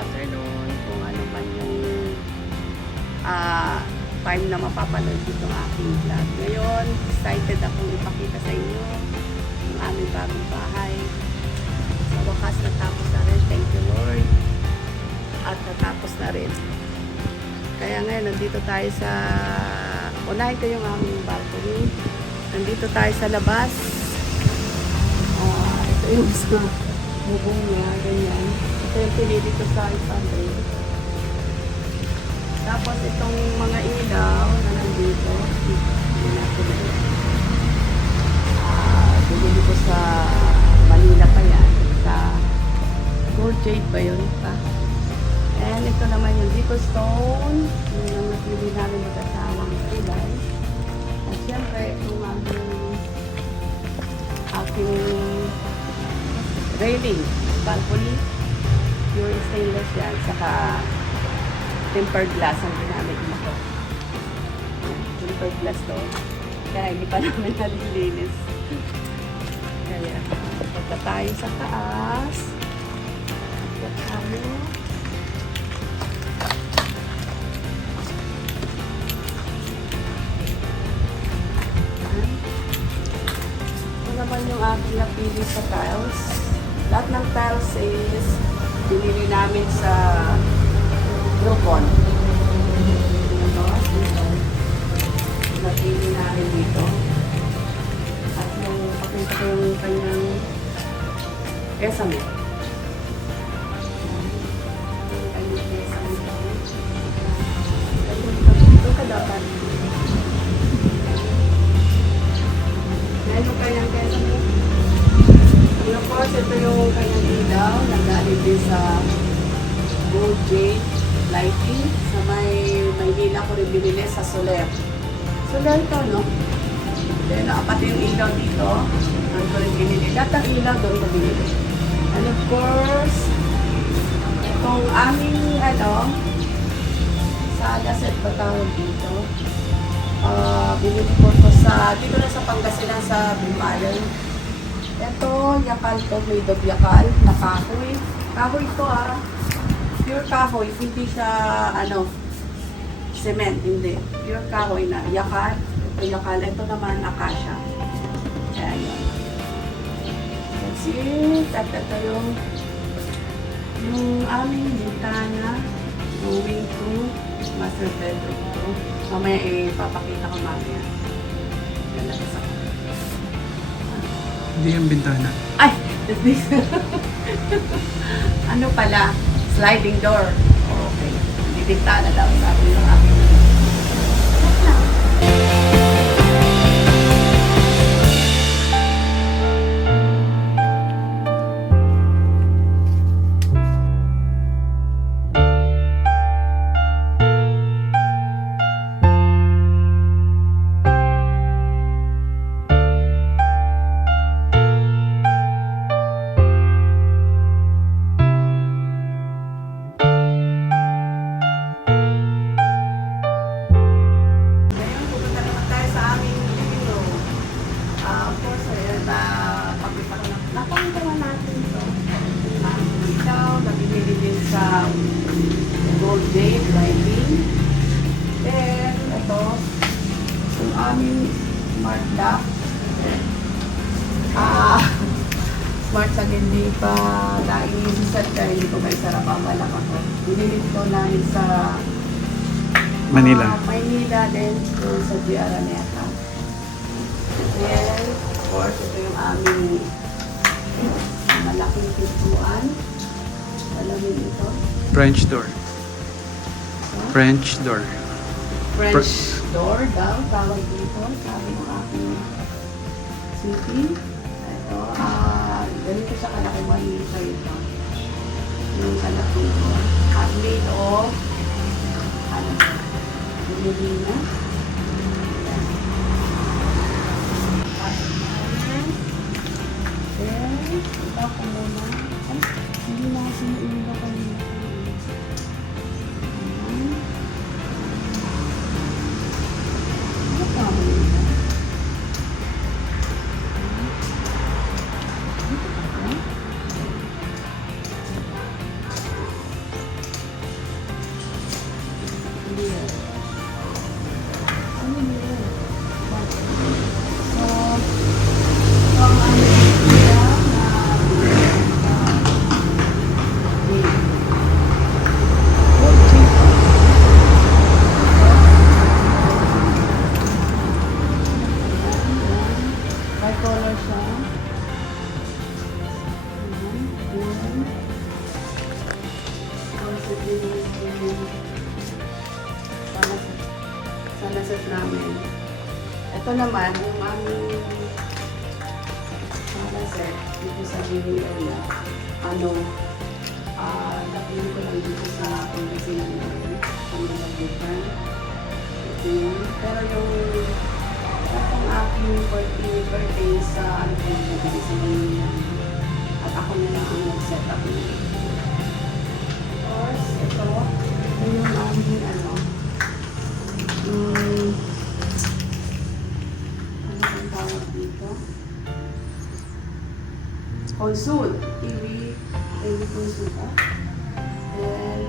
afternoon, kung ano man yung time na mapapanood itong aking vlog. Ngayon, excited akong ipakita sa inyo yung aming bagong bahay. Sa wakas, natapos na rin. Thank you, Lord. At natapos na rin. Kaya ngayon, nandito tayo sa... Unahin ko yung aming balcony. Nandito tayo sa labas. Ito yung sa bubong niya, ganyan. Ito yung pinili ko sa Sunday. Tapos itong mga ilaw na nandito, binili ko sa Manila pa yan. Sa Gold Jade ba yun? And ito naman yung Deco Stone. Yung ang napili namin mag-asawang kulay. At syempre, itong aking railing, balcony. Pure stainless yan. Saka tempered glass ang ginamit dito. Tempered glass to. Kaya hindi pa namin nalilinis. Kaya, punta tayo sa taas. At tayo. Ito naman yung aking napili sa tiles. Lahat ng tiles is pinili namin sa Groupon. Ito, napili namin dito. At yung pakita ko yung kanyang esame. Yung kanyang esame. Ito ka dapat. Yan yung kanyang esame. And of course, ito yung kanyang ilaw. Nagalit din sa Gold Jade lighting. Sa Maynila ko rin binili sa Soler. Soler ito, no? Then, pati yung ilaw dito, doon ko rin binili. Lahat ng ilaw doon ko binili. And of course, itong aming, sala set ba tawag dito? Binili ko ito sa, dito na sa Pangasinan, sa Bimalan. Ito, yakal to, made of yakal, na kahoy. Kahoy ito, pure kahoy, hindi siya, cement, hindi. Pure kahoy na yakal. Ito yakal. Ito naman, acacia. Kaya yun. That's it. At ito yung aming bintana going to master bedroom to. Mamaya ipapakita ko mamaya. Ganda ka sa Hindi yung bintana. Ay! This ano pala? Sliding door. Okay. Hindi bintana daw. Sabi ng aking. Gold Jade lighting. Then, ito, yung aming smart lock. Smart sa hindi pa naiisisat ka, hindi ko may sarap ang malak ako. Binilip ko namin sa Manila. Maynila, then sa G. Araneta. Then, of course, ito yung aming malaking pintuan. Alamin ito. French door. French door. French door daw, tawag dito. Sabi ng aking city. Ito, ganito siya kalaki, 1 meter ito. Yung kalaki ito. At made of, lumilina. Then, ito ako muna. Hindi na kasi naiiba kanina. Sana set namin. Ito naman, yung aming sana set dito sa living area. Napili ko lang dito sa Pangasinan namin. Ang mga different. Ito yun. Pero yung aking birthday sa sa Manila. At ako na lang ang nag-set up nito. Tapos, ito yung aming ano ang tawag dito? Consult. TV consult. Then,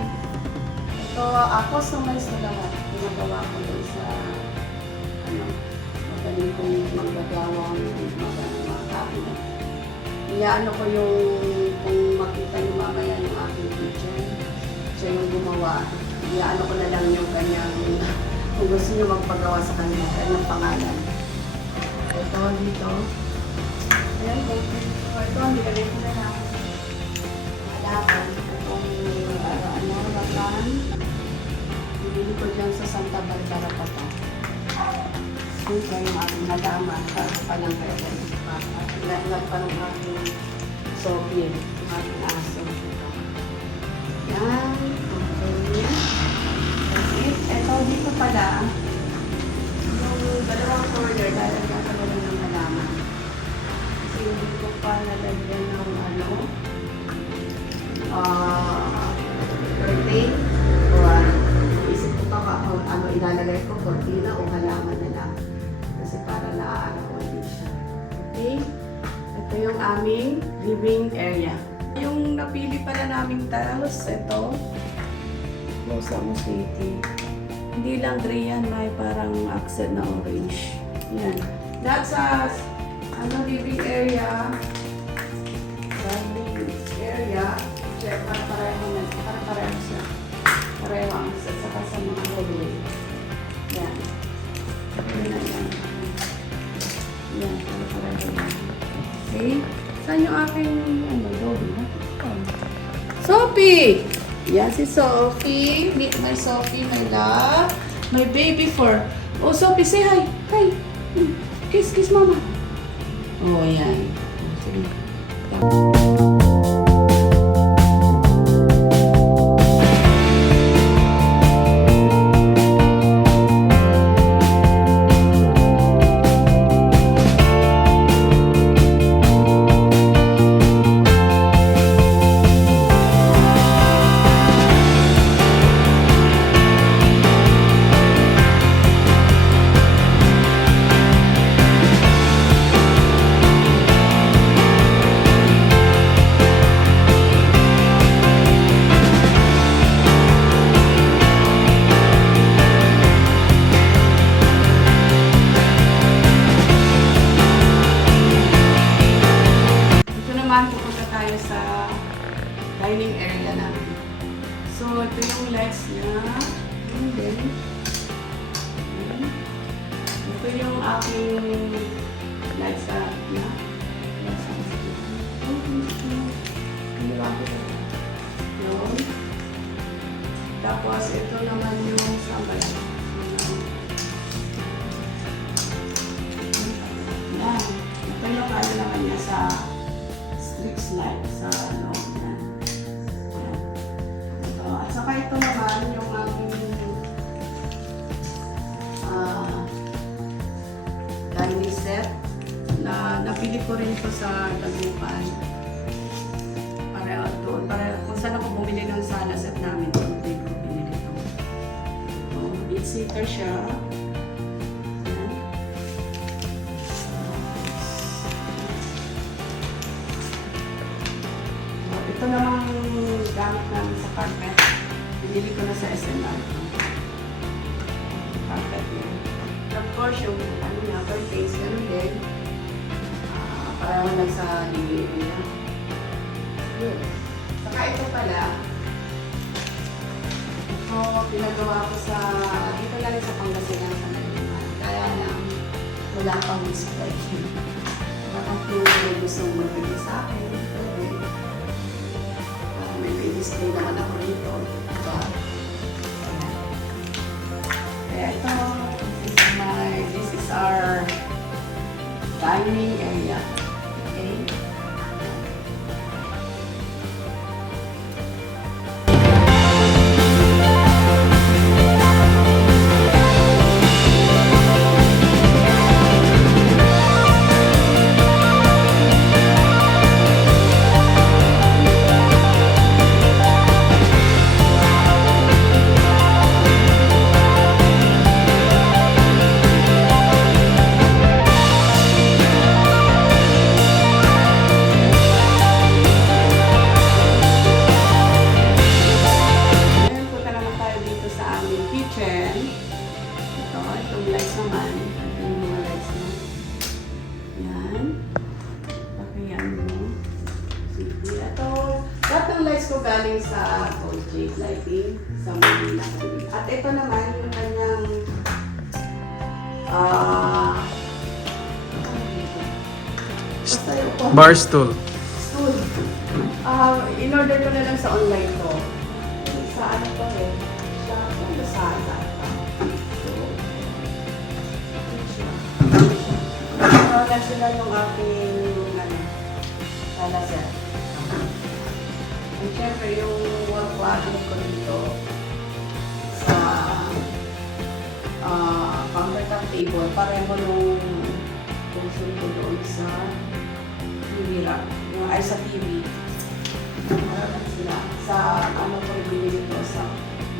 ito, customize na lahat. Ginagawa ko doon sa magaling kong magdagawang mga cabinet. Iyaano ko yung kung makita niyo mamaya yung aking kitchen. Siya yung gumawa. Iyaano ko na lang yung kanyang kung gusto niyo magpagawa sa kanyang pangalan. Ito dito. Ayan, ito, hindi ka rin na lang. Malakan. Itong lakan. Bibili ko dyan sa Santa Barbara pa to. Ito yung aking halaman. Palang pwede. Ilag pa ng aking Sophie. Yung aking aso. Yan. Okay. Ito dito pala, yung dalawang corner, lalagyan ko lang ng halaman. Kasi hindi ko pa nalagyan ng curtain. Isip ko pa ilalagay ko, cortina o halaman na lang. Kasi para naaaraw ko din siya. Okay? Ito yung aming living area. Yung napili pala naming tiles, ito. Rosamo City. Hindi lang gray yan, may parang accent na orange. Yan. That's a living area. Living area. Check, para-pareho siya. Pareho ang saka sa mga hallway. Yan. Yan na yan. Yan, para-pareho yan. Okay? Saan yung aking, lobby? Sophie! Yan si Sophie. Meet my Sophie, my love. My baby for... Oh, Sophie, say hi. Hi. Kiss mama. Oh, yan. Sige. Dining area namin. So, ito yung lights niya. And then, ito yung aking lights na. Yun. Tapos, ito naman yung sambal. Yan. Ito yung kaya naman niya sa street light. Sa loob yan. At saka ito naman yung aking dining set na napili ko rin ito sa Dagupan. Pareho doon. Kung saan ako bumili ng sala set namin, doon ko pinili ito. 8-seater siya. Yan. Ito namang gamit namin sa carpet. Pinili ko na sa SNR. Carpet yun. Of course, yung curtains, ganun din. Para lang sa living area. Good. Saka ito pala, ito pinagawa ko sa, dito na rin sa Pangasinan sa Naliman. Kaya lang, wala pang display. Baka kung may gustong magbigay sa akin, pwede. May mag-display naman ako rito. So, ayan. Kaya ito, this is our dining area. Okay? Ngayon punta naman tayo dito sa aming kitchen. Itong lights naman. Ito yung mga lights na. Yan. Pakayan mo. Sige. Ito. Lahat ng lights ko galing sa Colgate Lighting sa Manila. At ito naman yung kanyang basta yung Bar stool. stool. In-order ko na lang sa online to. Sa ano to eh. Sa Lazada. Wala sila yung aking kalaser. And syempre yung work ko dito sa countertop table, pareho nung console ko doon sa TV rack, ay sa TV. Marami sila. Sa ano ko binili ko sa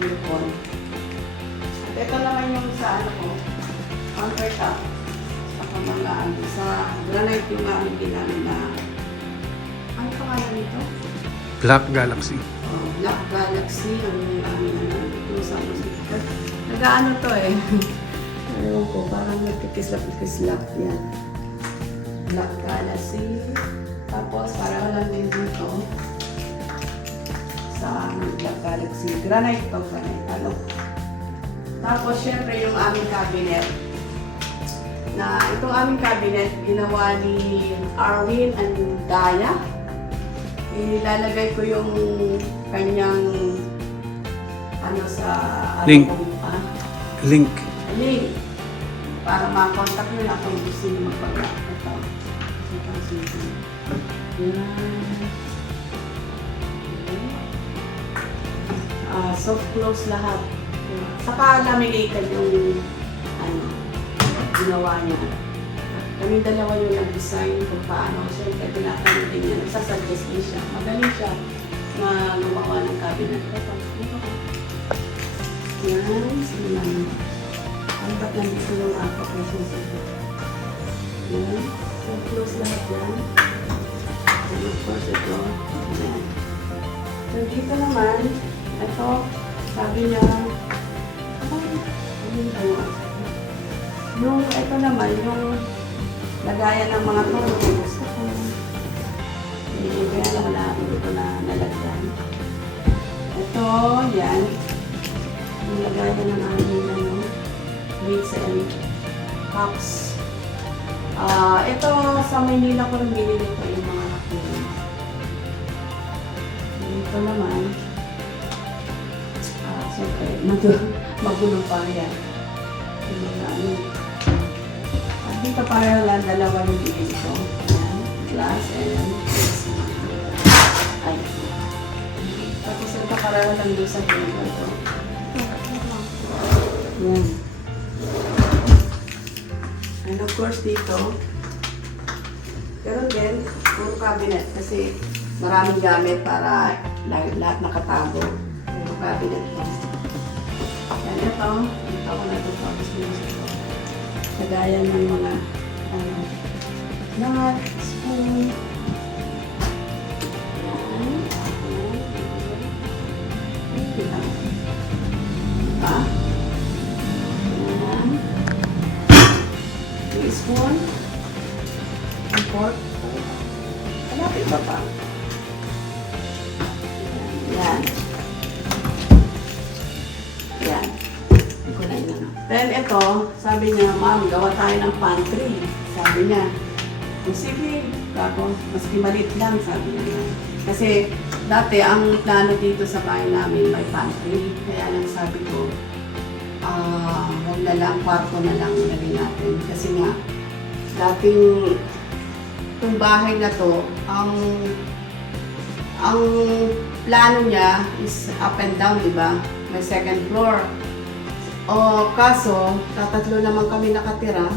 Wilcon. At ito naman yung sa ano ko, countertop. Sa mga ano, sa granite yung aming ginamit na, ano pangalan nito? Black Galaxy. Black Galaxy, ang aming ano, ito sa musika. Nag-ano to eh. Ewan ko, parang nagkikislap-kislap yan. Black Galaxy. Tapos, parang lang din dito sa Black Galaxy. Granite to, granite. Ano? Tapos, syempre, yung aming cabinet. Na itong aming cabinet, ginawa ni Arwin and Daya. Ilalagay ko yung kanyang ano sa Link. Link. Link. Para ma-contact nyo na kung gusto nyo magpag-up. Ito. Soft close lahat. Saka laminated yung ano, ginawa niya. Kami dalawa yung nag-design kung paano. Siyempre, pinakamitin niya. Nagsasuggest din siya. Magaling siya na gumawa ng cabinet. Ito. Yan. Sinan. Ang ba't nandito yung ako ko susunod. Yan. So, close lahat yan. And of course, ito. Yan. So, dito naman, ito, sabi niya, yung ito naman, yung lagayan ng mga tono. Gusto ko. Kaya lang wala ako dito na nalagyan. Ito, yan. Yung lagayan ng aming ano, plates and cups. Ito, sa Maynila ko rin binili ko yung mga nakunin. Dito naman, siyempre, magulo pa yan. Yung mga ano. At dito para lang dalawa yung binili ko. Yan, glass and ay. Tapos ito para lang doon sa table ito. Yan. And of course dito, pero din, puro cabinet kasi maraming gamit para lahat nakatago. Puro cabinet to. Yan ito, ito ko na ito tapos ito. Kagaya ng mga lahat, spoon. Yan. Kita mo. Diba? Yan. Yung spoon. Yung fork. Kalapit ba pa? Yan. Yan. Then ito, sabi niya, ma'am, gawa tayo ng pantry. Sabi niya, sige, ako, maski maliit lang, sabi niya. Kasi dati ang plano dito sa bahay namin may pantry. Kaya lang sabi ko, wag na lang, kwarto na lang ilagay natin. Kasi nga, dating itong bahay na to, ang plano niya is up and down, di ba? May second floor. O kaso, tatatlo naman kami nakatira.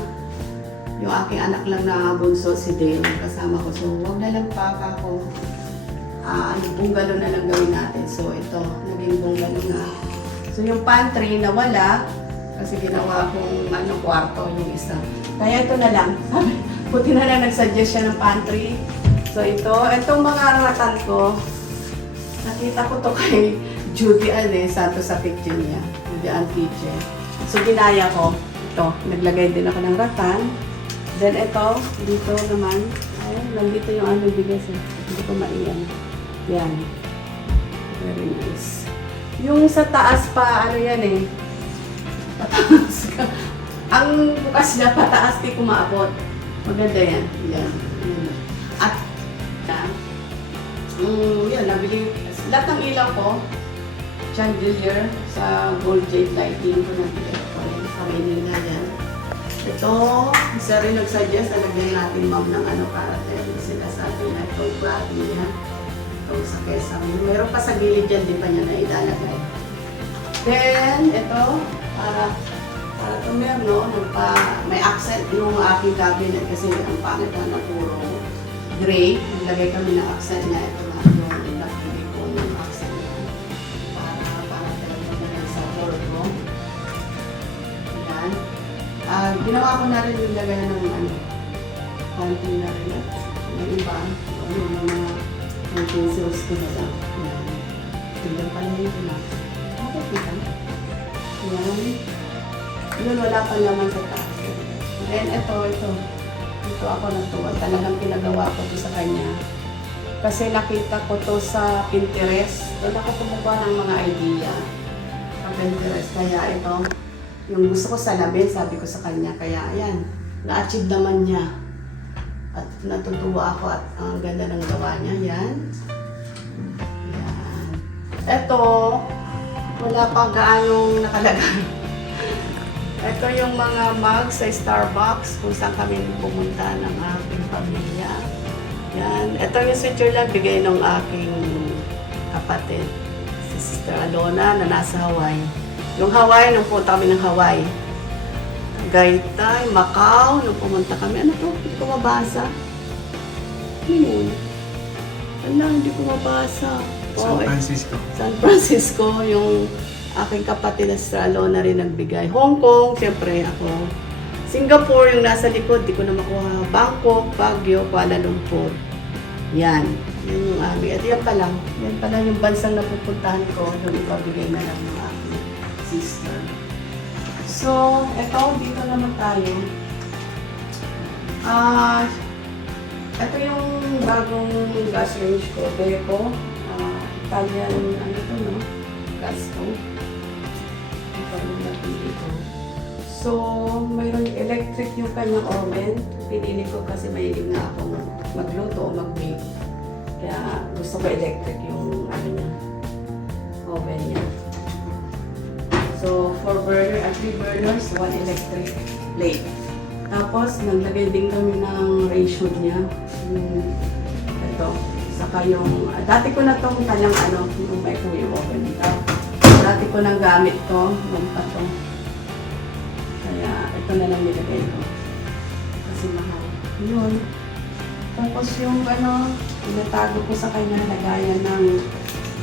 Yung aking anak lang na bunso, si Dale, kasama ko. So, wag na lang ako. Bungalow na lang gawin natin. So, ito, naging bungalow na. So, yung pantry nawala kasi ginawa kong kwarto yung isa. Kaya ito na lang. Buti na lang nag-suggest siya ng pantry. So, itong mga ratan ko, nakita ko to kay Judy Santos sa picture niya. Judy Ann Kitchen. So, ginaya ko. Ito, naglagay din ako ng ratan. Then, ito, dito naman. Ay, nandito yung bigas eh. Hindi ko maiyan. Yan. Very nice. Yung sa taas pa, yan eh. Pataas ka. Ang bukas na pataas, di ko maabot. Maganda yan. Yan. At, yan, nabili. Lahat ng ilaw ko, chandelier sa gold jade lighting ko nabili ko rin sa Maynila yan. Ito, isa rin nag-suggest na lagyan natin ma'am ng para sila sabi na itong brand niya. Ito sa kesang. Meron pa sa gilid dyan, di pa niya na ilalagay. Then, ito, para tumer, no? May accent yung aking cabinet kasi ang pangit na puro gray. Naglagay kami ng accent na ito na yung napili ko ng accent na para talaga na sa floor ko. Yan. Ginawa ko na rin yung lagay ng pantry na rin. Yung iba, yung mga utensils ko na lang. Yan. Tingnan pala yun na. Okay, kita. Yan. Yun, wala pa naman sa taas. Then, ito. Ito ako natuwa. Talagang pinagawa ko ito sa kanya. Kasi nakita ko to sa Pinterest. Doon ako kumukuha ng mga idea sa Pinterest. Kaya ito, yung gusto ko salamin, sabi ko sa kanya. Kaya, ayan, na-achieve naman niya. At natutuwa ako at ang ganda ng gawa niya. Yan. Yan. Ito, wala pa gaanong nakalagay. Ito yung mga mug sa Starbucks kung saan kami pumunta ng aking pamilya. Yan. Ito yung Switzerland, bigay ng aking kapatid, si Sister Alona, na nasa Hawaii. Yung Hawaii, nung punta kami ng Hawaii. Tagaytay, Macau, nung pumunta kami. Ano to? Hindi ko mabasa. Yun. Wala, hindi ko mabasa. San Francisco. San Francisco, yung aking kapatid na si Alona rin nagbigay. Hong Kong, siyempre ako. Singapore, yung nasa likod, di ko na makuha. Bangkok, Baguio, Kuala Lumpur. Yan. Yan yung aming. At yan pa lang. Yan pa lang yung bansang napupuntahan ko. Doon ipabigay na lang ng aking sister. So, eto, dito naman tayo. Ito yung bagong gas range ko. Beko. Italian, ano ito, no? Gas stove. So, mayroon electric yung kanyang oven. Pinili ko kasi mahilig na akong magluto o mag-bake. Kaya gusto ko electric yung niya, oven niya. So, 4 burner at 3 burners, 1 electric plate. Tapos, naglagay din kami ng ratio niya. Ito. Saka yung, dati ko na itong kanyang yung microwave oven dito. Dati ko nang gamit to, yung pato. Kaya ito na lang nilagay ko. Kasi mahal. Yun. Tapos yung tinatago ko sa kanya, lagayan ng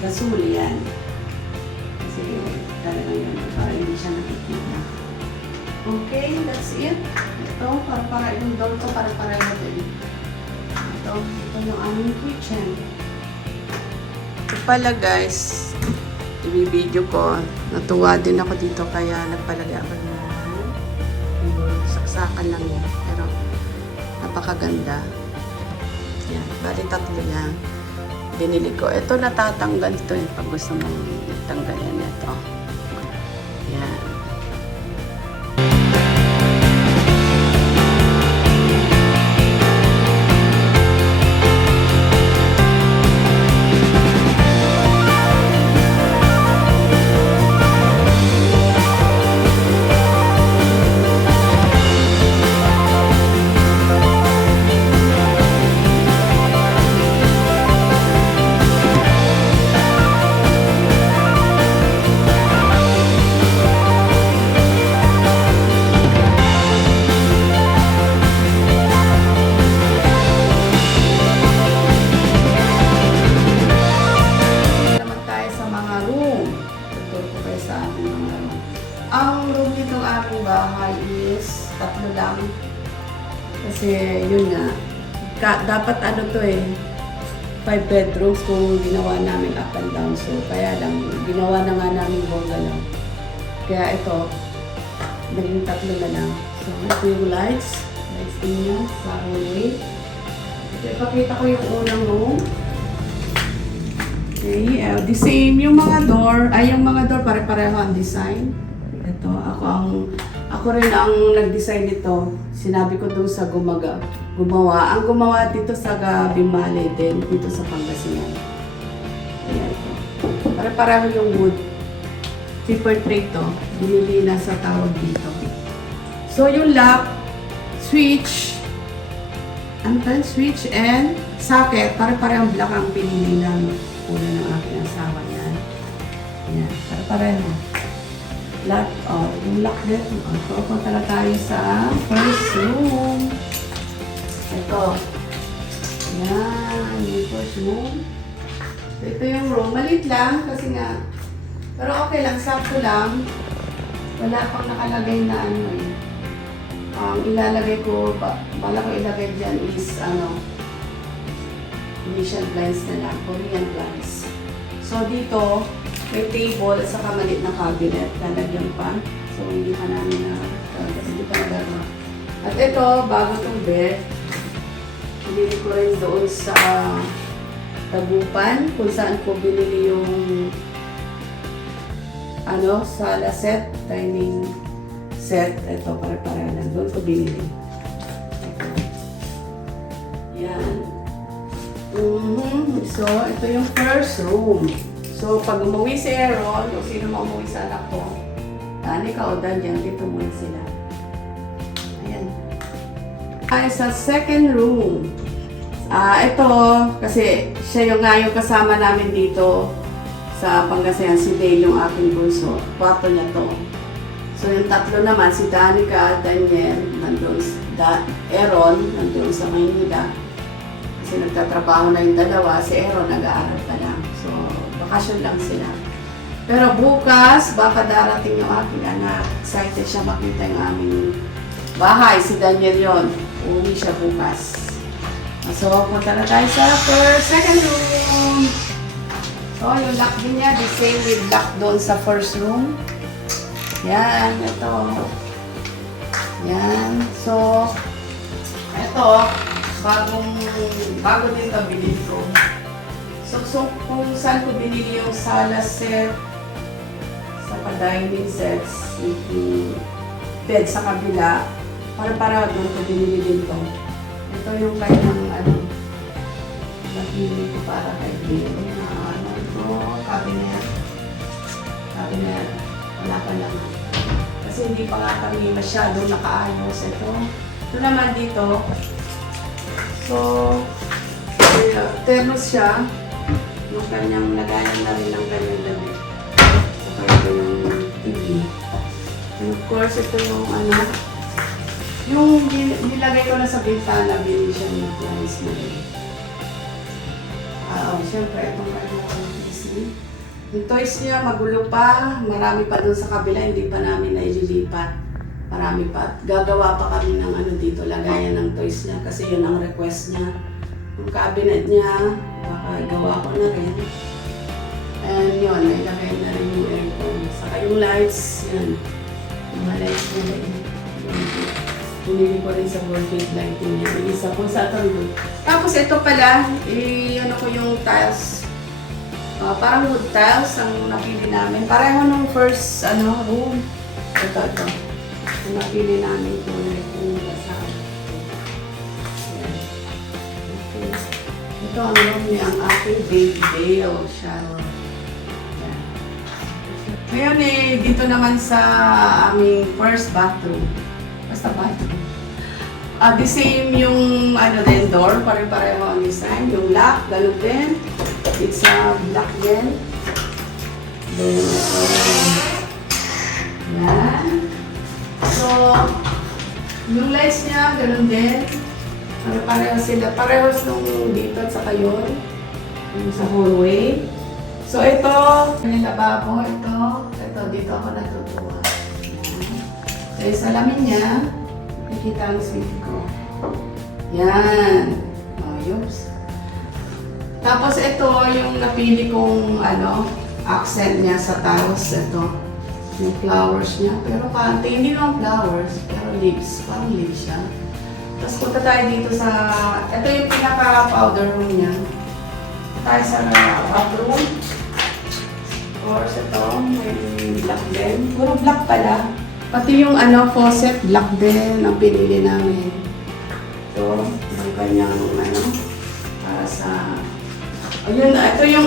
gasoli yan. Kasi talagang yun, para hindi siya nakikita. Okay, that's it. Ito, para yung door ko, para din. Ito yung aming kitchen. Ito pala guys, i-video ko. Natuwa din ako dito kaya nagpalagay ako na saksakan lang yan. Pero napakaganda. Yan, bali tatlo yan. Binili ko. Ito natatanggal ito pag gusto mong tanggal yan ito. Yan. Ang room nitong aking bahay is 3 lang. Kasi yun nga, dapat ano to eh, 5 bedrooms kung ginawa namin up and down. So kaya lang, ginawa na nga namin bungalow. Kaya ito, naging 3 na lang. So ito yung lights din niya sa hallway. Ito, ipakita ko yung unang room. Okay, the same yung mga door, pare-pareho ang design. Ito, ako rin ang nag-design nito. Sinabi ko dun sa gumawa. Ang gumawa dito sa Bimale din, dito sa Pangasinan. Ayan ito. Pare-pareho yung wood. Zipper tray to. Binili na sa tawag dito. So yung lock, switch, switch and socket. Pare-pareho black ang pinili ng una ng aking asawa yan. Ayan, pare-pareho. Lock, yung lock din. So, punta na tayo sa first room. Ito. Yan, yung first room. So, ito yung room. Malit lang kasi nga, pero okay lang, sakto lang. Wala pang nakalagay na ano eh. Ang ilalagay ko, bala ko ilagay dyan is Venetian blinds na lang, Korean blinds. So, dito, may table at saka maliit na cabinet, lalagyan pa. So, hindi pa namin nagagawa. At ito, bago itong bed, binili ko rin doon sa Tagupan, kung saan ko binili yung sala set, dining set. Ito, pare-pareho lang. Doon ko binili. Ito. Yan. So, ito yung first room. So, pag umuwi si Aaron, o sino mo umuwi sa anak ko, Tani ka o Dan dyan, dito muna sila. Ayan. Ay, sa second room. Ito, kasi siya yung kasama namin dito sa Pangasinan, si Dale, yung aking bunso. Kwarto niya to. So, yung 3 naman, si Danica, Daniel, nandun, Aaron, nandun sa Maynila. Kasi nagtatrabaho na yung 2, si Aaron nag-aaral pa lang. So, bakasyon lang sila. Pero bukas, baka darating yung aking anak. Excited siya makita yung aming bahay. Si Daniel yon. Uwi siya bukas. So, punta na tayo sa second room. So, yung lock din niya, the same with lock doon sa first room. Yan, ito. Yan. So, ito, bago din ito binili ko. So kung saan ko binili yung sala set, sa pa-dining sets, yung bed sa kabila, para doon ko binili din to. Ito yung kanyang napili ko para kay Bill. Cabinet. Wala pa lang. Kasi hindi pa nga kami masyado nakaayos. Ito naman dito. So, termos siya. Yung kanyang lagayan na rin ng kanyang damit. Saka ito yung TV. And of course, ito yung yung nilagay ko na sa bintana, binili siya ng appliance na rin. Siyempre, itong kanyang PC. Yung toys niya, magulo pa. Marami pa dun sa kabila, hindi pa namin naililipat. Marami pa. Gagawa pa kami ng dito, lagayan ng toys niya kasi yun ang request niya. Yung cabinet niya, baka gawa ko na rin. And yun, nailagay na rin yung aircon. Saka yung lights, yun. Yung mga lights niya rin. Pinili ko rin sa voltage lighting niya. Isa ko sa ito. Tapos ito pala, ko yung tiles. Parang wood tiles ang napili namin. Pareho nung first room. Ito. Ang napili namin ito na yung basahan. Ito ang room niya, ang aking baby Dale shower. Ngayon dito naman sa aming first bathroom. Basta bathroom. The same yung door, pare-pareho ang design. Yung lock, gano'n din. It's a black din. Then, yan. So, yung lights niya, gano'n din. Pareho sila. Parehos nung dito at saka yun. Yung sa hallway. So, ito, yung lababo, ito, dito ako natutuwa. So, yung salamin niya, nakikita ang sweet ko. Yan. Ayos. Tapos ito, yung napili kong accent niya sa tiles. Ito. Yung flowers niya. Pero kanti, hindi naman flowers. Pero leaves. Parang leaves siya. Tapos punta tayo dito sa... Ito yung pinaka-powder room niya. Tayo sa bathroom. Or sa ito, may black din. Puro black pala. Pati yung faucet, black din ang pinili namin. Ito, yung kanyang para sa... Ayun, ito yung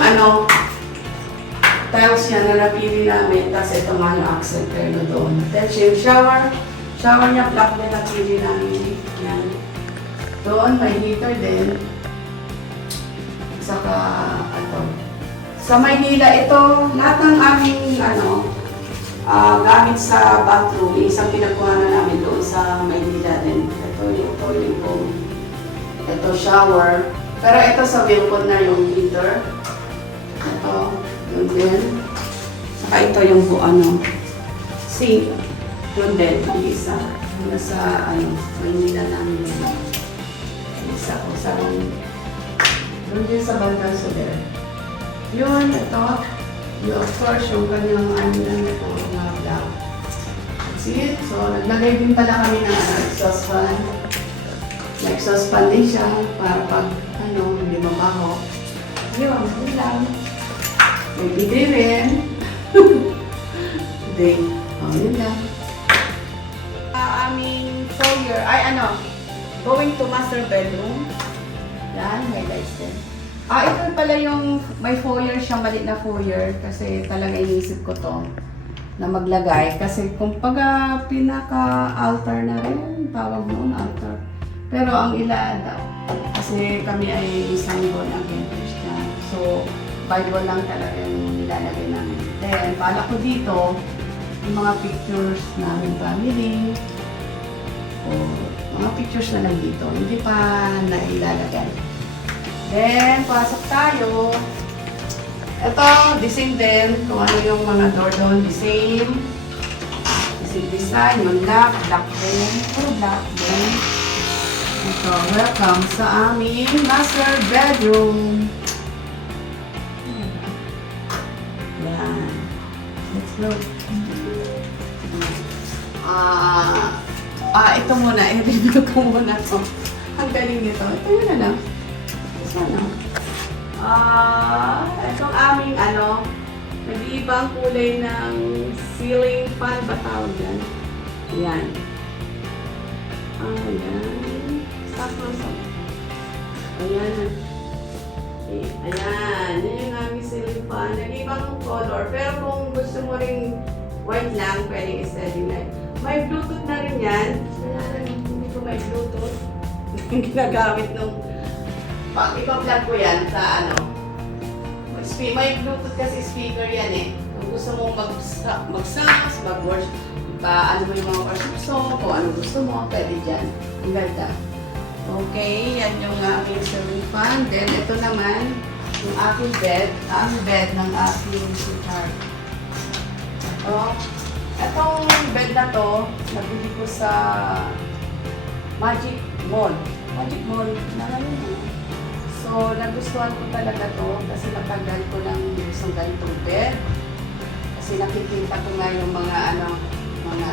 tiles niya na napili namin. Tapos ito nga yung accent kayo doon. Then yung shower. Shower niya, black din napili namin. Yan. Doon, may heater din. Saka, sa Maynila, ito, lahat ng aming, gamit sa bathroom, isang pinagkuha na namin doon sa Maynila din. Ito yung toilet room. Ito, shower. Pero ito sa Wilcon na yung heater. Ito, yun din. Saka ito yung sink. Yun din, yung isa. Nasa, Maynila namin yun. Isa ko sa doon din sa bandang Soler. Yun, ito. Yung of course, yung kanyang ito, mga black. That's it. So, naglagay din pala kami ng exhaust fan. May exhaust fan din siya para pag, hindi mabaho. Yun, yun lang. May bide rin. Then, yun lang. Aming foyer, going to master bedroom. Yan, may lights din. Ito pala yung may foyer siya, maliit na foyer. Kasi talaga inisip ko to na maglagay. Kasi kumbaga pinaka-altar na rin. Tawag noon, altar. Pero ang daw. Kasi kami ay isang born again Christian. So, Bible lang talaga yung nilalagay namin. Then, bala ko dito, yung mga pictures namin family. O, mga pictures na lang dito. Hindi pa nailalagay. Then, pasok tayo. Ito, the same din. Kung ano yung mga door doon, the same. The same design. Yung black din. Puro black din. Ito, welcome sa aming master bedroom. Yan. Let's go. Ito muna. I-review ko muna to. Ang galing nito. Ito yun na lang. Itong aming nag-iibang kulay ng ceiling fan ba tawag yan? Ayan. Ayan. Tapos, ayan. Ayan. Yan yung aming ceiling fan. Nag-iibang color. Pero kung gusto mo ring white lang, pwedeng steady light. May Bluetooth na rin yan. Kaya hindi ko may Bluetooth. Ginagamit nung pag ipa-plug ko yan sa may Bluetooth kasi speaker yan eh. Kung gusto mong mag-songs, mag-worship, mo yung mga worship song, kung ano gusto mo, pwede dyan. Ang ganda. Okay, yan yung aking ceiling fan. Then, ito naman, yung aking bed. Ang bed ng aking sweetheart. Itong bed na to, nabili ko sa Magic Mall. Magic Mall, nalaman mo. So, nagustuhan ko talaga to kasi matagal ko lang isang ganitong bed. Kasi nakikita ko nga yung mga mga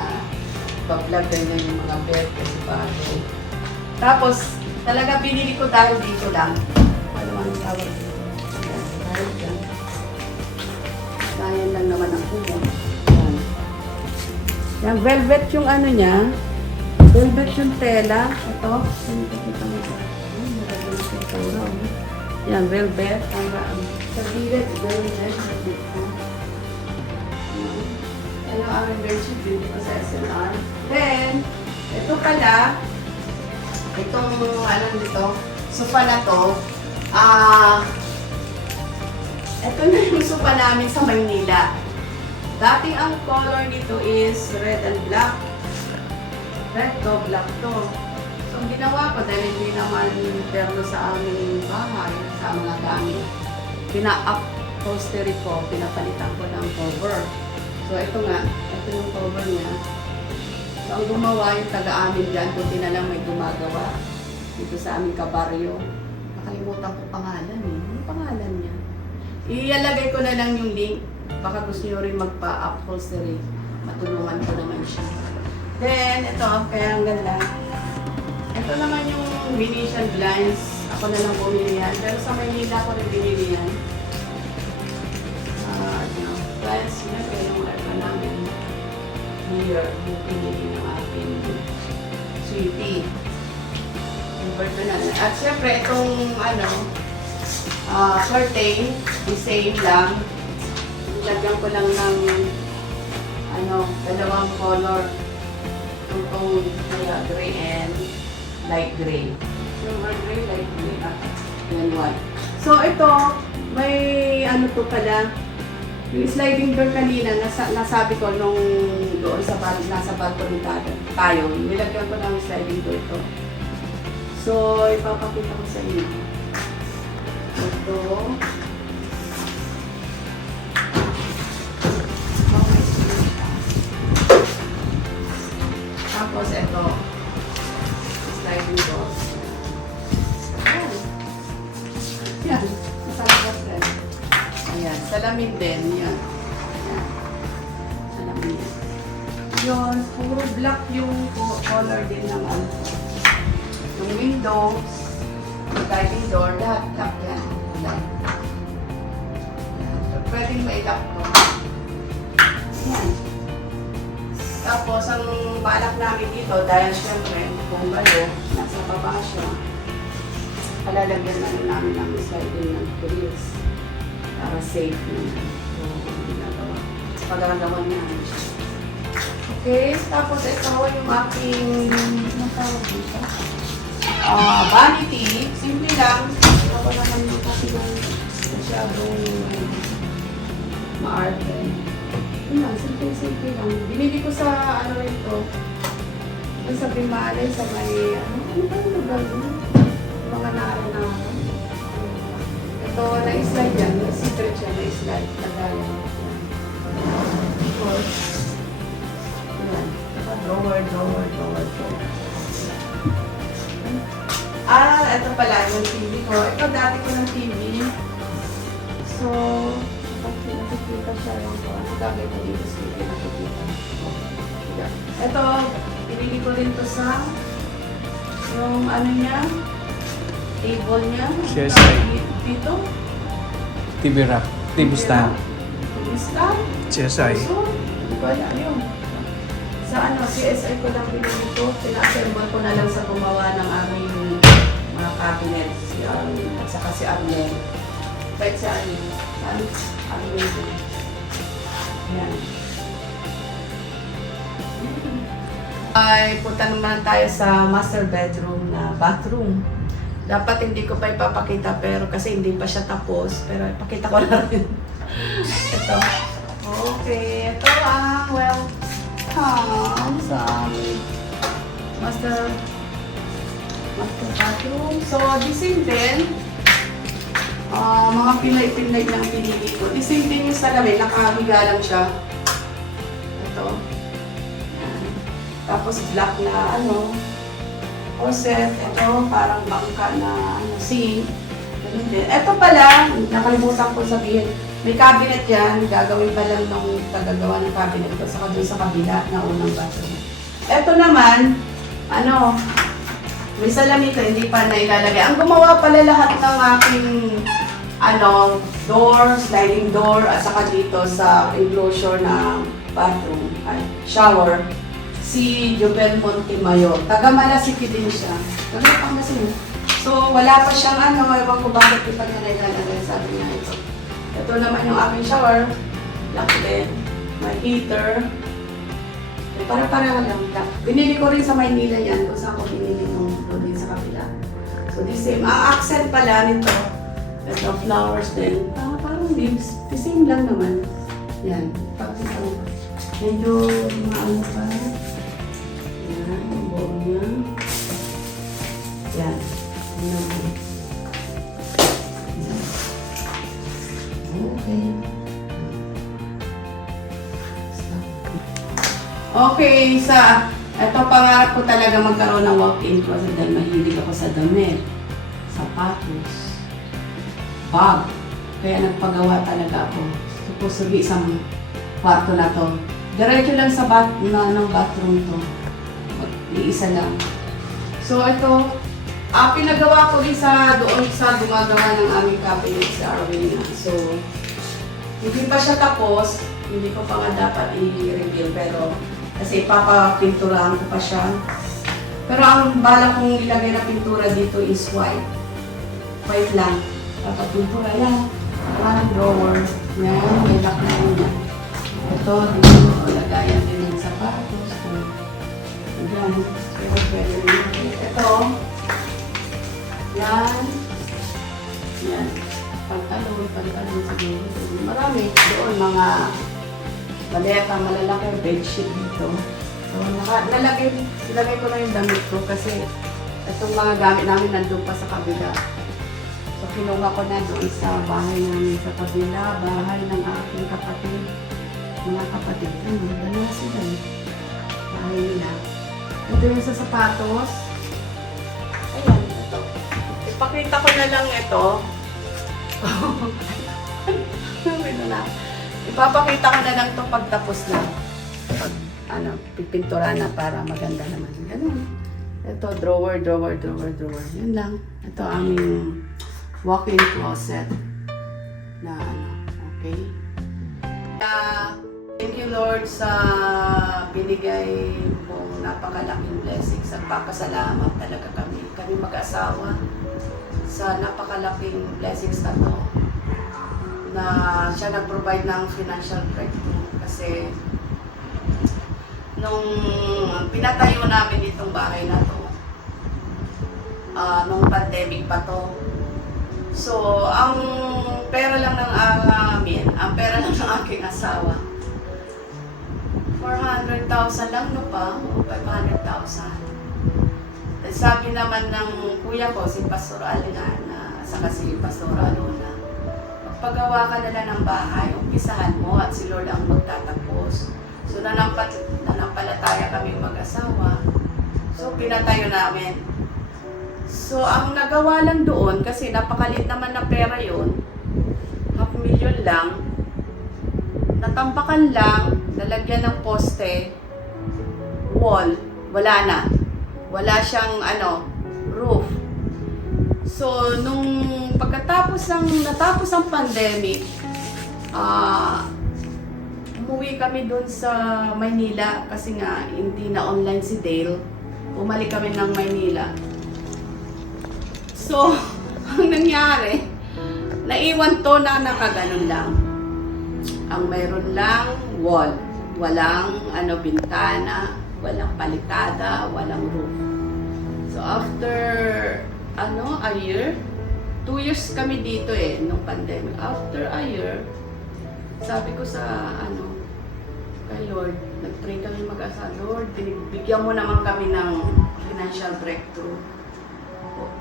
pa-vlog ganyan yung mga bed kasi bago. Tapos, talaga binili ko dahil dito lang. Ano ang tawag dito? Dahil dyan. Dahil lang naman ang kubo. Yan, velvet yung niya. Velvet yung tela. Ito. Kita mo ito. Yan, velvet. Sa gilid, velvet. Ano ang bedsheet dito sa SNR. Then, ito pala, itong dito, sofa na to, ito na yung sofa namin sa Maynila. Dating ang color nito is red and black. Red to, black to. So, ang ginawa ko dahil hindi naman terno sa aming bahay, sa mga gamit, pina-upholstery ko, pinapalitan ko ng cover. So, ito nga, ito yung cover niya. So, ang gumawa yung taga-amin dyan, buti na lang may gumagawa dito sa aming kabaryo. Nakalimutan ko pangalan eh. Ano pangalan niya? Ilalagay ko na lang yung link. Baka gusto nyo rin magpa-upholstery. Matulungan ko naman siya. Then, ito, kaya ang ganda. Ito naman yung Venetian blinds. Ako na lang bumili yan. Pero sa Maynila ko rin binili yan. Blinds niya, kaya yung aircon namin here, yung pinili ng aking sweetie. Yung personal. At syempre, itong curtain, the same lang. Lagyan ko lang ng dalawang color. Itong gray and light gray. Silver gray, light gray. Yan one. So ito, may to pala. Yung sliding door kanina, nasabi ko nung doon sa nasa balcony tayo, nilagyan ko ng sliding door to. So, ipapakita ko sa inyo. Ito. Tapos ito, sliding door. Ayan. Yan. Masalabas din. Ayan. Salamin din. Yan. Ayan. Salamin din. Yun. Puro black yung color din ng yung windows, yung sliding door, lahat black yan. Black. Ayan. Pwedeng mailak to. Ayan. Tapos, ang balak namin dito, dahil syempre, kung balo, nasa baba siya, palalagyan na namin ng sliding ng grills para safe naman. So, ginagawa. Pagagawan namin siya. Okay, tapos ito yung aking, anong tawag dito? Vanity. Simple lang. Ako naman yung kasi masyadong maarte. Yun lang, simple lang. Binili ko sa ito. Doon sa Bimalay, sa may, ano ba yung lugar mo? Mga naro-naro. Ito, na-slide yan. Secret siya, na-slide. Nagalan. Tapos, yan. Drawer. Ito pala yung TV ko. Ito, dati ko ng TV. So, nakikita siya lang ko. Ano gagawin ko dito sa TV nakikita? Ito, pinili ko rin to sa yung niya, table niya. CSI. Dito. TV rack. TV stand. TV stand? CSI. So, hindi ko alam yun. Sa CSI ko lang pinili ko. Pina-assemble ko na lang sa gumawa ng aming mga cabinet. At saka si Arnel. Kahit si Arnel. Yan. Ay, punta naman tayo sa master bedroom na bathroom. Dapat hindi ko pa ipapakita pero kasi hindi pa siya tapos. Pero ipakita ko na rin. Ito. Okay. Ito ang welcome sa master bathroom. So, the same din. Mga pilay-pilay lang pinili ko. The same din yung salamin. Nakahiga lang siya. Ito. Yan. Tapos black na faucet. Ito parang bangka na sink. Ganun din. Ito pala, nakalimutan ko sabihin. May cabinet yan. Gagawin pa lang ng tagagawa ng cabinet ko. Saka dun sa kabila na unang bathroom. Ito naman, may salamin ko, hindi pa nailalagay. Ang gumawa pala lahat ng aking door, sliding door, at saka dito sa enclosure na bathroom, shower, si Jubel Montemayor. Taga Malasiki din siya. So, wala pa siyang ewan ko bakit di pa niya nailalagay, sabi niya ito. Ito naman yung aking shower, black din, may heater. Para-pareho lang. Binili ko rin sa Maynila yan, kung saan ko binili nung din sa kapila. So, the same. Ang accent pala nito, ito, flowers din. Parang leaves. The same lang naman. Yan. Pakita mo. Medyo maano pa. Yan. Ang buong niya. Yan. Yan. Okay. Okay, Ito, pangarap ko talaga magkaroon ng walk-in closet dahil mahilig ako sa damit, sapatos, bag. Kaya nagpagawa talaga ako. Supposedly isang kwarto na to. Diretso lang sa bathroom to. Iisa lang. So ito, pinagawa ko rin doon sa gumagawa ng aming cabinet sa Arwina. So, hindi pa siya tapos. Hindi ko pa nga dapat i-reveal. Pero, kasi ipapapinturahan ko pa siya. Pero ang bala kong ilagay na pintura dito is white. White lang. Papapintura yan. One drawer. Yan, may lock na yan. Ito, dito, lagayan din yung sapatos. Yan. Pero pwede rin. Ito. Yan. Yan. Pantalon siguro. Marami. Doon, mga maleta, malalaki bedsheet dito. So, nilagay ko na yung damit ko kasi itong mga gamit namin nandun pa sa kabila. So, kinuha ko na doon sa bahay namin sa kabila, bahay ng aking kapatid. Mga kapatid, dalawa sila eh. Bahay nila. Ito yung sa sapatos. Ayan, ito. Ipakita ko na lang ito. Ito na. Ipapakita ko na lang ito pagtapos na. Pag, pipintura na para maganda naman. Ganun. Ito, drawer. Yun lang. Ito aming walk-in closet. Na okay. Thank you Lord sa binigay mong napakalaking blessings at papasalamat talaga kami mag-asawa sa napakalaking blessings na to na siya nag-provide ng financial breakthrough kasi nung pinatayo namin itong bahay na to nung pandemic pa to. So, ang pera lang ng aking asawa 400,000 lang no pa, o 500,000. Sabi naman ng kuya ko, si Pastor Alina, saka si Pastor Alona, magpagawa ka na lang ng bahay, umpisahan mo at si Lord ang magtatapos. So nanampalataya kami mag-asawa. So pinatayo namin. So ang nagawa lang doon, kasi napakalit naman na pera yun, 500,000 lang, natampakan lang, nalagyan ng poste, wall, wala na. Wala siyang roof. So, nung natapos ang pandemic, umuwi kami doon sa Maynila kasi nga hindi na online si Dale. Umalik kami ng Maynila. So, ang nangyari, naiwan to na nakaganon lang. Ang mayroon lang, wall. Walang bintana, walang palitada, walang roof. So after a year, 2 years kami dito nung pandemic. After a year, sabi ko sa kay Lord, nag-pray kami mag-asa, Lord, bigyan mo naman kami ng financial breakthrough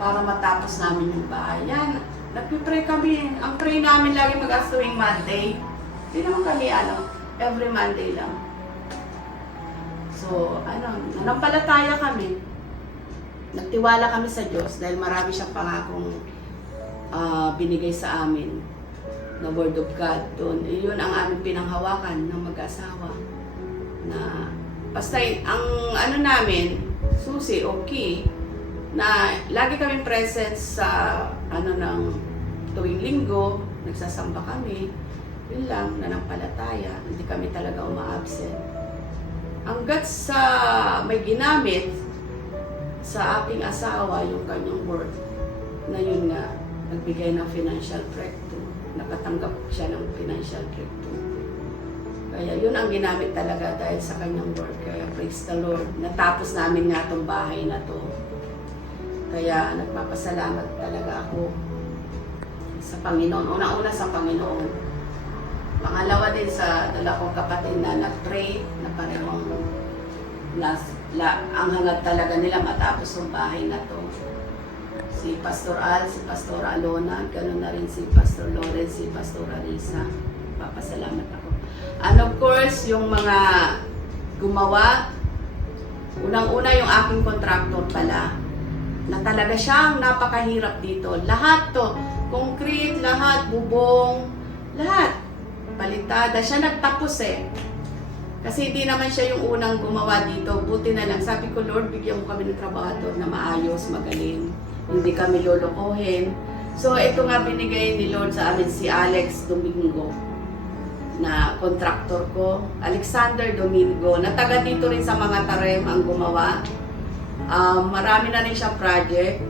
para matapos namin yung bahay. Yan, nag-pray kami. Ang pray namin lagi mag-asa tuwing Monday. Hindi naman kami every Monday lang. So, nanampalataya kami. Nagtiwala kami sa Diyos dahil marami siyang pangakong binigay sa amin na Word of God doon. Yun ang aming pinanghawakan ng mag-asawa. Na, basta ang namin, susi, okay, na lagi kami present sa ng tuwing linggo, nagsasamba kami. Yun lang, nanampalataya, hindi kami talaga uma-absent. Hanggat sa may ginamit sa aking asawa yung kanyang work, na yun nga, nagbigay ng financial breakthrough, nakatanggap siya ng financial breakthrough. Kaya yun ang ginamit talaga dahil sa kanyang work. Kaya praise the Lord, natapos namin nga itong bahay na to. Kaya nagpapasalamat talaga ako sa Panginoon. Una-una sa Panginoon. Pangalawa din sa dala kong kapatid na nag-pray na parehong ang hangad talaga nila matapos ang bahay na to. Si Pastor Al, si Pastor Alona, ganoon na rin si Pastor Lawrence, si Pastor Arisa. Papasalamat ako. And of course, yung mga gumawa Unang-una yung aking contractor pala, na talaga siyang napakahirap dito. Lahat to, concrete, lahat, bubong, lahat. Palitada. Siya nagtapos eh. Kasi hindi naman siya yung unang gumawa dito. Buti na lang. Sabi ko, Lord, bigyan mo kami ng trabaho na maayos, magaling. Hindi kami lolokohin. So, ito nga binigay ni Lord sa amin si Alex Domingo na contractor ko. Alexander Domingo, na taga dito rin sa mga Tarem ang gumawa. Marami na rin siyang project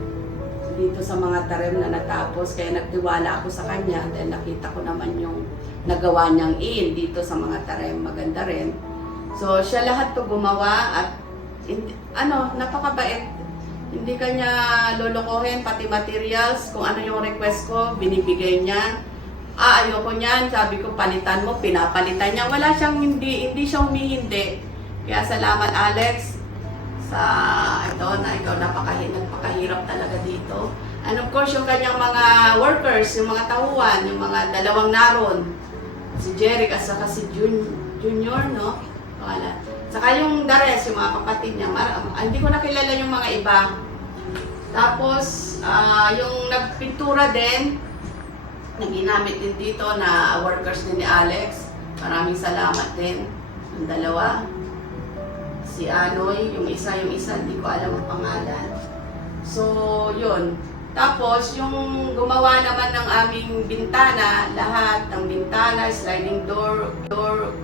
dito sa mga Tarem na natapos. Kaya nagtiwala ako sa kanya dahil nakita ko naman yung nagawa niyang dito sa mga Tarem. Maganda rin. So, siya lahat to gumawa at napakabait. Hindi kanya lolokohin, pati materials, kung ano yung request ko, binibigay niya. Ayoko niyan, sabi ko palitan mo, pinapalitan niya. Wala siyang hindi siya humihindi. Kaya salamat Alex sa ikaw napakahirap talaga dito. And of course, yung kanyang mga workers, yung mga tauhan, yung mga dalawang naron, si Jeric at saka si Junior, no? Pangalan. Saka yung the rest, yung mga kapatid niya, hindi ko nakilala yung mga iba. Tapos, yung nagpintura din, na ginamit din dito na workers din ni Alex. Maraming salamat din. Yung dalawa. Si Anoy, yung isa, hindi ko alam ang pangalan. So, yun. Tapos, yung gumawa naman ng aming bintana, lahat ng bintana, sliding door,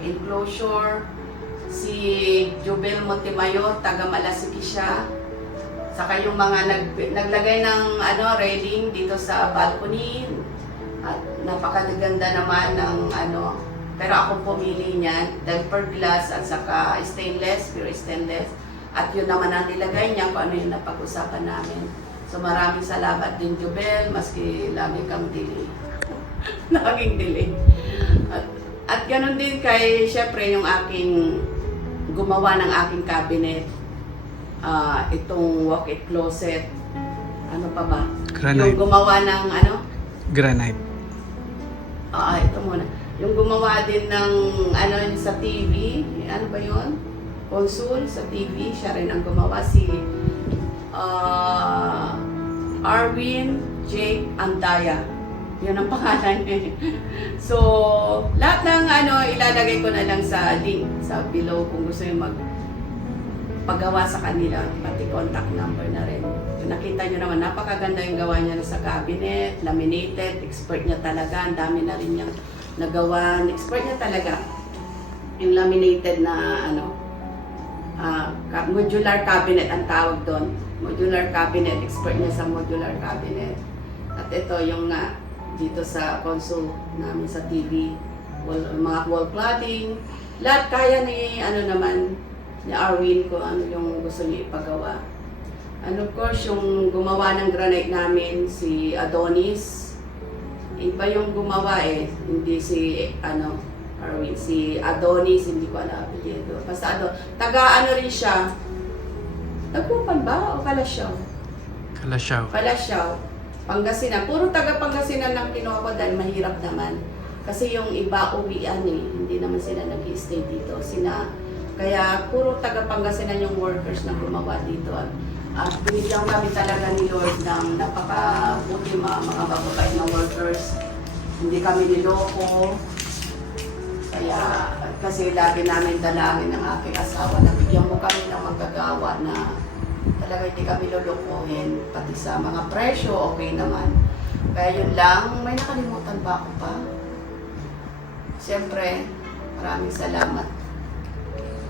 enclosure, si Jubel Montemayor, taga Malasiki siya. Saka yung mga naglagay ng railing dito sa balcony. At napakaganda naman ng pero ako pumili niyan, tempered glass at saka stainless, pure stainless. At yun naman ang nilagay niya kung ano yung napag-usapan namin. So maraming salamat din Jubel, maski lagi kang delay. Laging delay. At ganun din kay, syempre, yung aking gumawa ng aking cabinet. Itong walk-in closet. Ano pa ba? Granite. Yung gumawa ng Granite. Ito muna. Yung gumawa din ng sa TV. Ano ba yun? Console sa TV. Siya rin ang gumawa. Si Arwin Jake Andaya. Yun ang pangalan niya. So, lahat ng ilalagay ko na lang sa link sa below kung gusto yung paggawa sa kanila, pati contact number na rin. So, nakita nyo naman, napakaganda yung gawa niya sa cabinet, laminated, expert niya talaga, ang dami na rin niyang nagawa, expert niya talaga. Yung laminated na modular cabinet ang tawag doon. Modular cabinet, expert niya sa modular cabinet. At ito yung dito sa console namin sa TV, mga wall cladding, lahat kaya ni ni Arwin kung ano yung gusto niya ipagawa. And of course, yung gumawa ng granite namin, si Adonis. Iba yung gumawa hindi si Arwin, si Adonis, hindi ko alam apelyido. Basta taga rin siya. Tagpuan ba o Kalasyaw? Kalasyaw. Pangasinan. Puro taga Pangasinan ng kinuha ko dahil mahirap naman. Kasi yung iba uwian hindi naman sila nag-i-stay dito. Kaya puro taga Pangasinan yung workers na gumawa dito. At binigyan kami talaga ni Lord ng napakabuti mga bababait na workers. Hindi kami niloko. Kaya kasi lagi namin dalangin ng aking asawa na bigyan mo kami ng magagawa na talaga hindi kami lulukuhin. Pati sa mga presyo, okay naman. Kaya yun lang, may nakalimutan ba ako pa? Siyempre, maraming salamat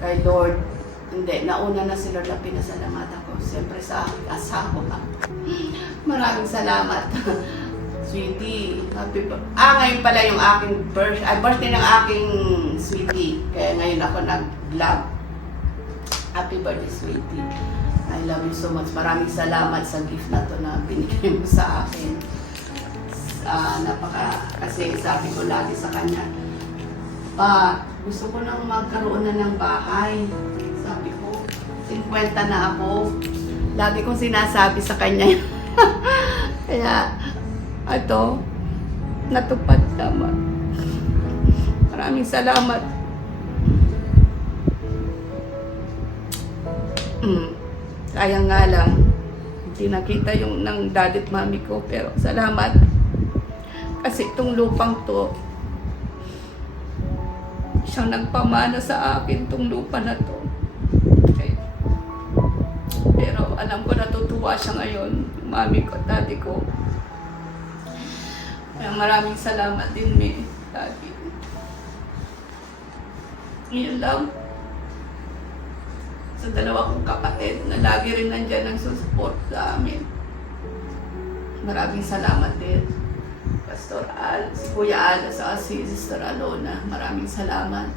kay Lord. Hindi, nauna na si Lord na pinasalamat ako. Siyempre sa aking asawa. Maraming salamat. Sweetie, happy ngayon pala yung aking birthday ng aking sweetie. Kaya ngayon ako nag-vlog. Happy birthday, sweetie. I love you so much. Maraming salamat sa gift na to na binigay mo sa akin. Kasi sabi ko lagi sa kanya, gusto ko nang magkaroon na ng bahay. Sabi ko, 50 na ako. Lagi kong sinasabi sa kanya. Kaya, natupad naman. Maraming salamat. Sayang nga lang, hindi nakita yung ng daddy at mami ko. Pero salamat. Kasi itong lupang to, siyang nagpamana sa akin itong lupa na to. Okay. Pero alam ko natutuwa siya ngayon, yung mami ko at daddy ko. Kaya maraming salamat din, may daddy. Yun lang. Sa dalawa kong kapatid na lagi rin nandyan nagsusupport sa amin. Maraming salamat din. Pastor Al, si Kuya Al, at si Sister Alona. Maraming salamat.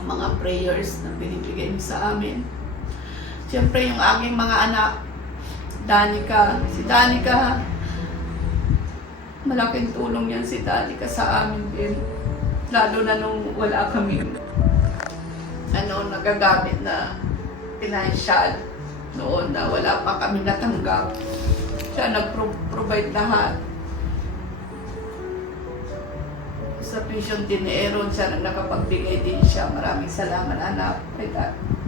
Ang mga prayers na binibigay niyo sa amin. Siyempre yung aking mga anak, Danica. Si Danica, malaking tulong yan si Danica sa amin din. Lalo na nung wala kaming nagagamit na financial noon na wala pa kami natanggap. Siya nag-provide lahat. Sa tuition din ni Aaron, siya na nakapagbigay din siya. Maraming salamat, anak.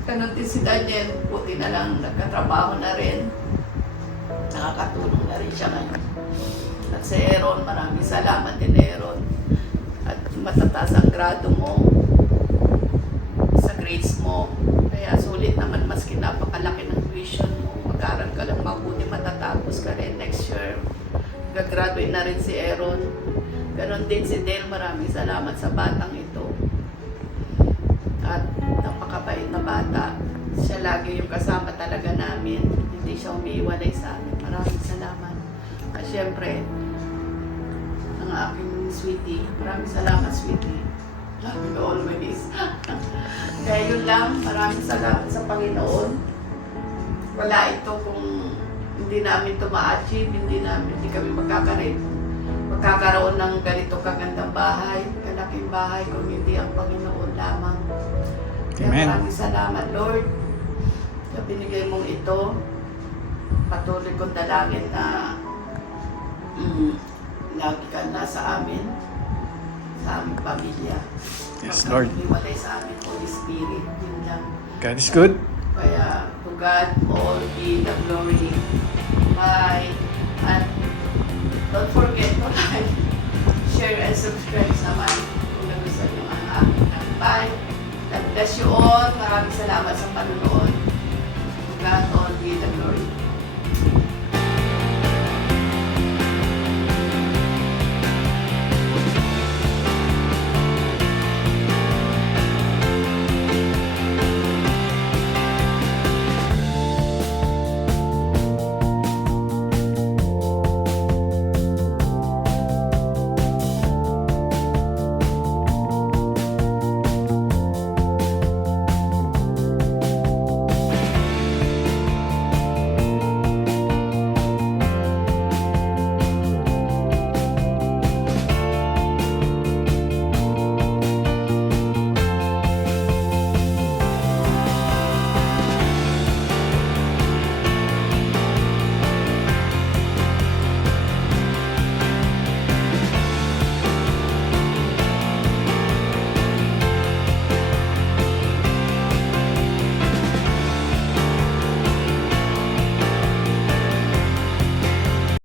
Ganon din si Daniel, buti na lang nagkatrabaho na rin. Nakakatulong na rin siya ngayon. At si Aaron, maraming salamat din Aaron. At matataas ang grado mo sa grades mo. Kaya sulit naman maski napakalaki ng tuition mo. Mag-aaral ka lang mabuti, matatapos ka rin next year. Gagraduate na rin si Aaron. Ganon din si Del, maraming salamat sa batang ito. At napakabait na bata. Siya lagi yung kasama talaga namin. Hindi siya umiiwalay sa amin. Maraming salamat. At syempre, ang aking sweetie. Maraming salamat, sweetie. Love you always. Kaya yun lang, maraming salamat sa Panginoon. Wala ito kung hindi namin ito ma-achieve, hindi kami magkakaroon ng ganito kagandang bahay, kalaking bahay, kung hindi ang Panginoon lamang. Kaya Amen. maraming salamat, Lord, sa binigay mong ito. Patuloy kong dalangin na lagi ka nasa amin, sa aming pamilya. Yes, Huwag Lord. kang hiwalay sa amin, Holy Spirit. Yun lang. God is good. Kaya, to God all be the glory. Bye. And don't forget to like, share, and subscribe naman kung nagustuhan nyo ang aking bye. God bless you all. Maraming salamat sa panonood. To God all be the glory.